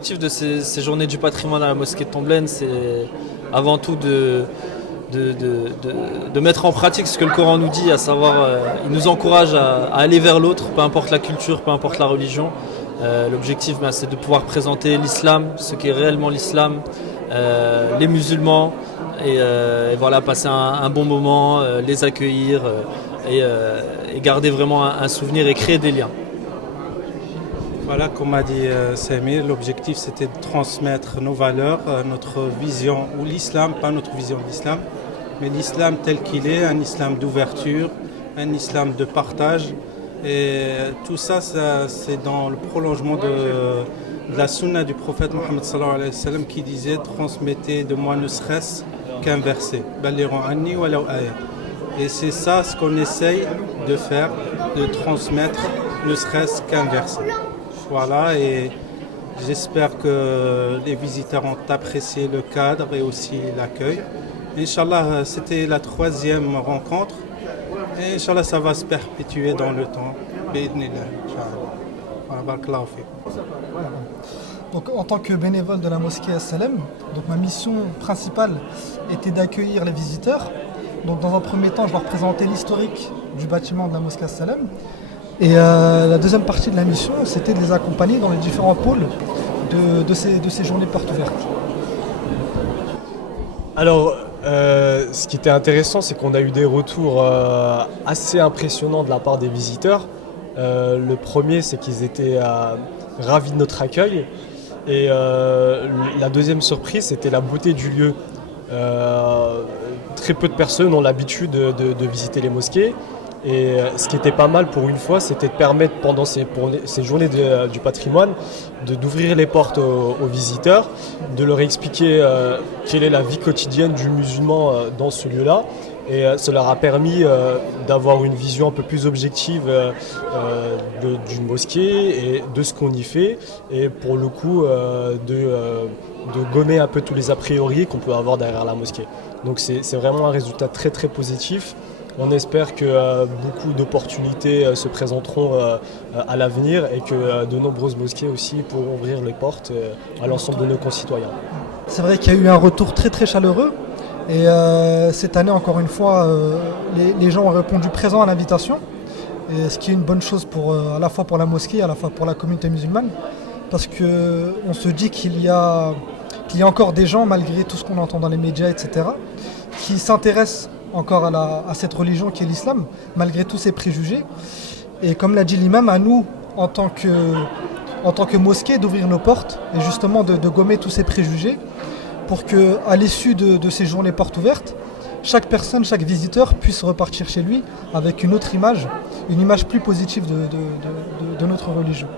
l'objectif de ces journées du patrimoine à la mosquée de Tomblaine, c'est avant tout de mettre en pratique ce que le Coran nous dit, à savoir, il nous encourage à aller vers l'autre, peu importe la culture, peu importe la religion. L'objectif, c'est de pouvoir présenter l'islam, ce qu'est réellement l'islam, les musulmans, et voilà, passer un bon moment, les accueillir et garder vraiment un souvenir et créer des liens. Voilà, comme a dit Samir, l'objectif c'était de transmettre nos valeurs, notre vision, ou l'islam, pas notre vision de l'islam, mais l'islam tel qu'il est, un islam d'ouverture, un islam de partage. Et tout ça, c'est dans le prolongement de la sunna du prophète Mohammed sallallahu alayhi wa sallam qui disait « Transmettez de moi ne serait-ce qu'un verset. » Et c'est ça ce qu'on essaye de faire, de transmettre ne serait-ce qu'un verset. Voilà, et j'espère que les visiteurs ont apprécié le cadre et aussi l'accueil. Inch'Allah, c'était la 3e rencontre. Et Inch'Allah, ça va se perpétuer dans le temps. Donc, en tant que bénévole de la mosquée As-Salem, donc ma mission principale était d'accueillir les visiteurs. Donc, dans un premier temps, je leur présenter l'historique du bâtiment de la mosquée As-Salem. Et la deuxième partie de la mission, c'était de les accompagner dans les différents pôles de ces journées portes ouvertes. Alors, ce qui était intéressant, c'est qu'on a eu des retours assez impressionnants de la part des visiteurs. Le premier, c'est qu'ils étaient ravis de notre accueil. Et la deuxième surprise, c'était la beauté du lieu. Très peu de personnes ont l'habitude de visiter les mosquées. Et ce qui était pas mal pour une fois, c'était de permettre pendant ces journées du patrimoine d'ouvrir les portes aux visiteurs, de leur expliquer quelle est la vie quotidienne du musulman dans ce lieu-là. Et ça leur a permis d'avoir une vision un peu plus objective d'une mosquée et de ce qu'on y fait. Et pour le coup, de gommer un peu tous les a priori qu'on peut avoir derrière la mosquée. Donc c'est vraiment un résultat très très positif. On espère que beaucoup d'opportunités se présenteront à l'avenir et que de nombreuses mosquées aussi pourront ouvrir les portes à l'ensemble de nos concitoyens. C'est vrai qu'il y a eu un retour très très chaleureux et cette année encore une fois les gens ont répondu présent à l'invitation, et ce qui est une bonne chose à la fois pour la mosquée, à la fois pour la communauté musulmane, parce qu'on se dit qu'il y a encore des gens, malgré tout ce qu'on entend dans les médias, etc., qui s'intéressent encore à cette religion qui est l'islam, malgré tous ces préjugés. Et comme l'a dit l'imam, à nous, en tant que mosquée, d'ouvrir nos portes et justement de gommer tous ces préjugés pour qu'à l'issue de ces journées portes ouvertes, chaque personne, chaque visiteur puisse repartir chez lui avec une autre image, une image plus positive de notre religion.